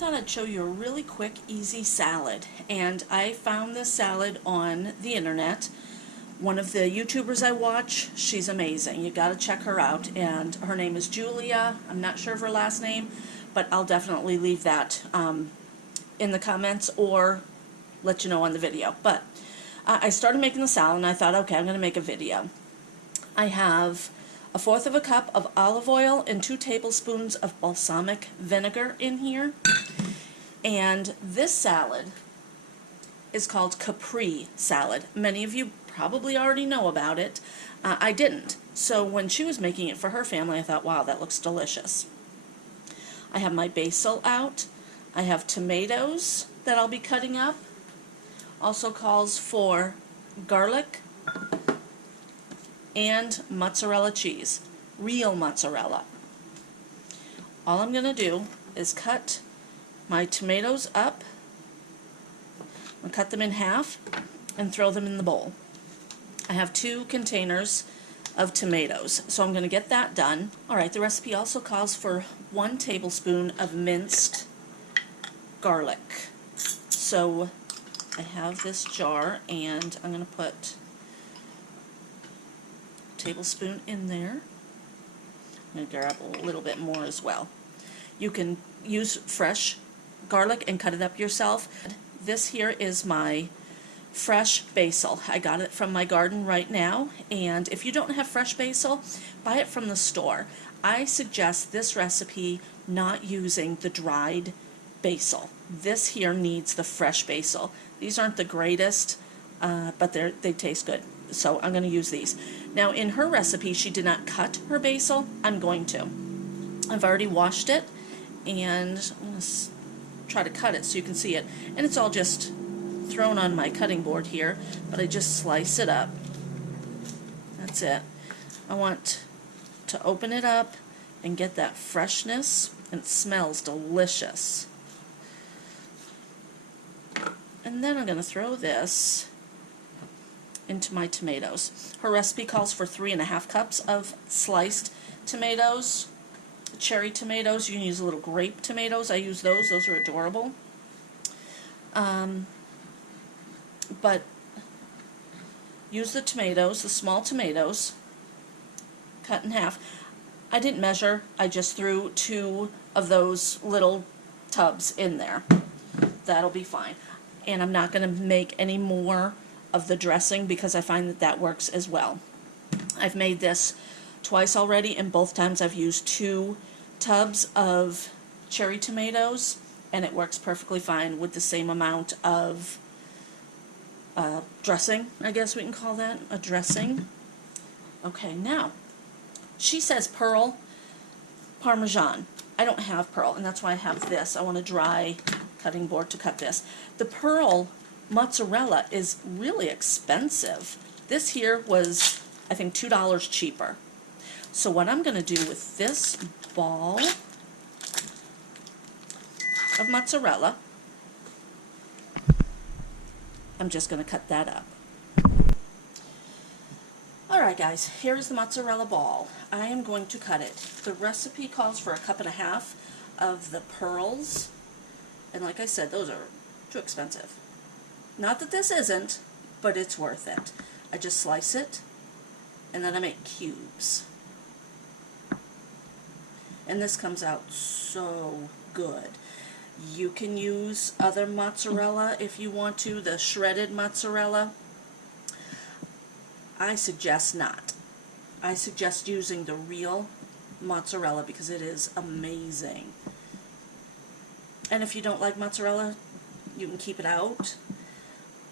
thought I'd show you a really quick, easy salad. And I found this salad on the internet. One of the YouTubers I watch, she's amazing. You gotta check her out. And her name is Julia. I'm not sure of her last name, but I'll definitely leave that in the comments or let you know on the video. But I started making the salad and I thought, okay, I'm gonna make a video. I have 1/4 of a cup of olive oil and 2 tablespoons of balsamic vinegar in here. And this salad is called Capri salad. Many of you probably already know about it. I didn't. So when she was making it for her family, I thought, wow, that looks delicious. I have my basil out. I have tomatoes that I'll be cutting up. Also calls for garlic and mozzarella cheese, real mozzarella. All I'm going to do is cut my tomatoes up. I'll cut them in half and throw them in the bowl. I have 2 containers of tomatoes, so I'm going to get that done. Alright, the recipe also calls for 1 tablespoon of minced garlic. So I have this jar and I'm going to put a tablespoon in there. I'm going to grab a little bit more as well. You can use fresh garlic and cut it up yourself. This here is my fresh basil. I got it from my garden right now, and if you don't have fresh basil, buy it from the store. I suggest this recipe not using the dried basil. This here needs the fresh basil. These aren't the greatest, but they taste good, so I'm going to use these. Now in her recipe she did not cut her basil. I'm going to. I've already washed it, and I'm going to try to cut it so you can see it, and it's all just thrown on my cutting board here, but I just slice it up. That's it. I want to open it up and get that freshness, and it smells delicious. And then I'm going to throw this into my tomatoes. Her recipe calls for 3½ cups of sliced tomatoes. Cherry tomatoes, you can use little grape tomatoes. I use those are adorable. But use the tomatoes, the small tomatoes, cut in half. I didn't measure, I just threw 2 of those little tubs in there. That'll be fine. And I'm not going to make any more of the dressing because I find that works as well. I've made this twice already, and both times I've used 2 tubs of cherry tomatoes, and it works perfectly fine with the same amount of dressing, I guess we can call that a dressing. Okay, now she says pearl Parmesan. I don't have pearl, and that's why I have this. I want a dry cutting board to cut this. The pearl mozzarella is really expensive. This here was, I think, $2 cheaper. So what I'm going to do with this ball of mozzarella, I'm just going to cut that up. Alright guys, here's the mozzarella ball. I am going to cut it. The recipe calls for 1½ cups of the pearls, and like I said, those are too expensive. Not that this isn't, but it's worth it. I just slice it, and then I make cubes. And this comes out so good. You can use other mozzarella if you want to, the shredded mozzarella. I suggest not. I suggest using the real mozzarella because it is amazing. And if you don't like mozzarella, you can keep it out.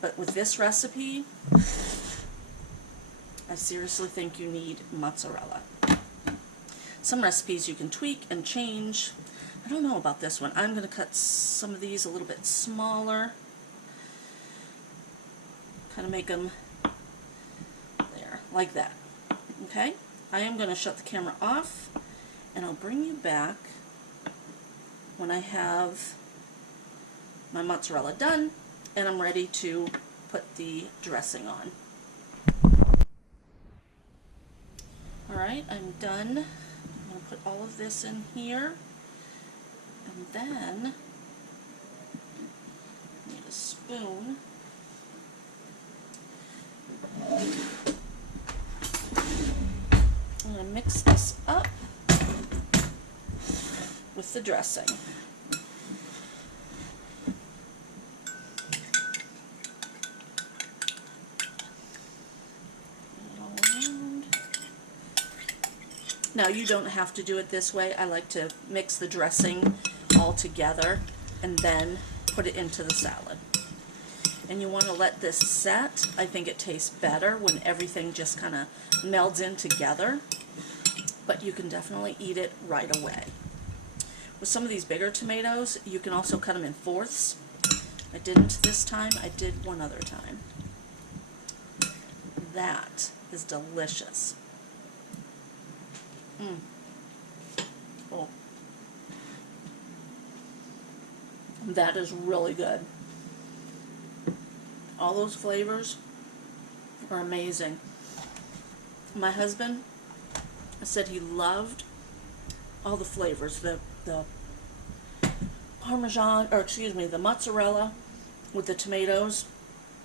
But with this recipe, I seriously think you need mozzarella. Some recipes you can tweak and change. I don't know about this one. I'm going to cut some of these a little bit smaller. Kind of make them there, like that. Okay? I am going to shut the camera off, and I'll bring you back when I have my mozzarella done and I'm ready to put the dressing on. Alright, I'm done. I'm going to put all of this in here, and then the spoon. I'm going to mix this up with the dressing. All around. Now you don't have to do it this way. I like to mix the dressing all together and then put it into the salad. And you want to let this set. I think it tastes better when everything just kind of melds in together, but you can definitely eat it right away. With some of these bigger tomatoes, you can also cut them in fourths. I didn't this time, I did one other time. That is delicious. Oh. That is really good. All those flavors are amazing. My husband said he loved all the flavors, the Parmesan, or excuse me, the mozzarella with the tomatoes,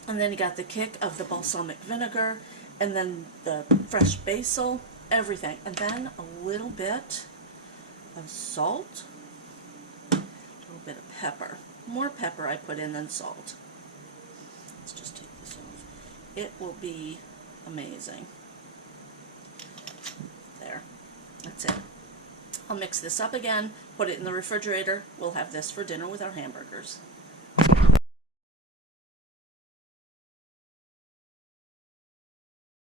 and then he got the kick of the balsamic vinegar, and then the fresh basil, everything, and then a little bit of salt, a little bit of pepper. More pepper I put in than salt. Let's just take this off. It will be amazing. There. That's it. I'll mix this up again, put it in the refrigerator. We'll have this for dinner with our hamburgers.